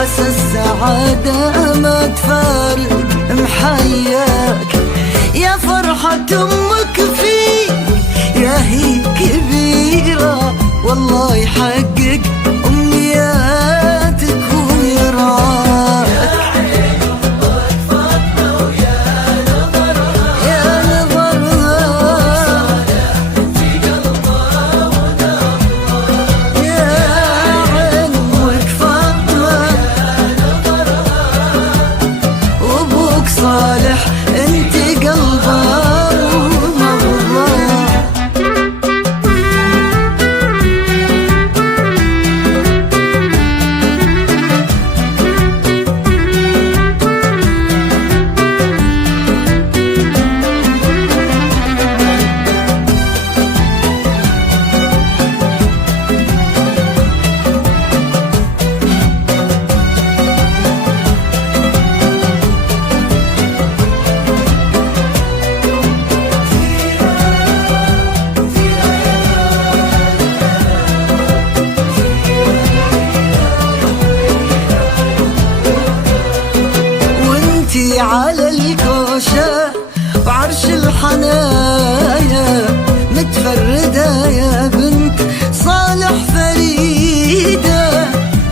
عسى السعادة ما تفارق محياك، يا فرحة أمك فيك يا هي كبيرة، والله يحقق أمنياتك ويرعاك. صالح انت قلبه ومرضى. على الكوشة وعرش الحنايا متفردة يا بنت صالح فريدة،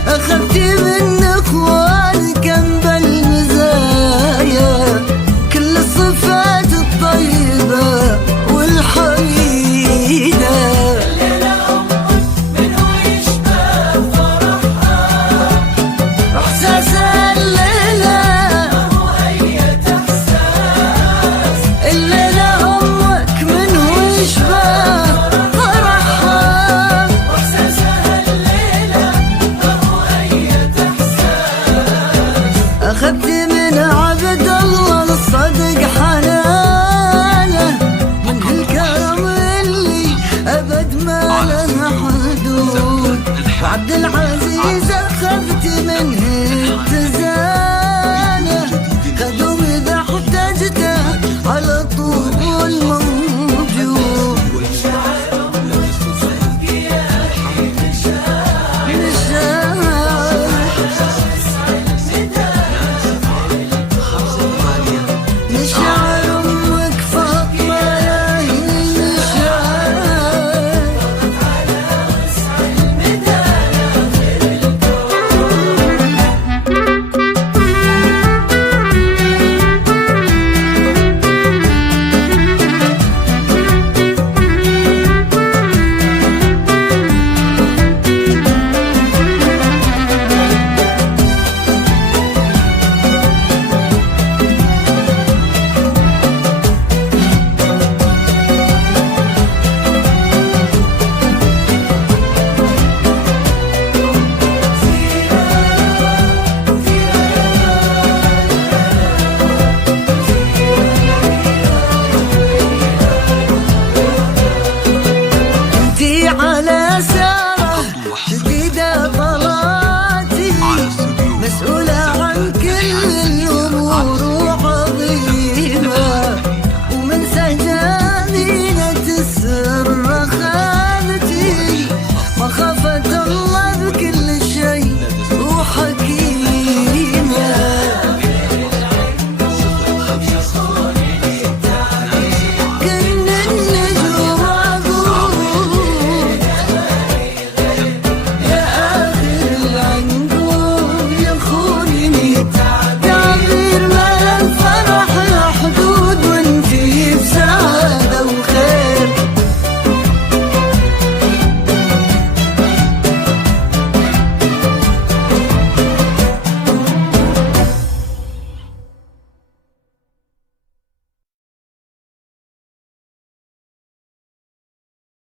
أخذتي من إخوانك أنبل مزايا، كل الصفات الطيبة والحميدة. الليلة أمك منو يشبه فرحها، إحساسها أخذت من عبد الله الصدق حنانه، من هالكرم اللي أبد ما له حدود، عبد العزيز أخذت منه اتزانه، خدوم إذا احتجته على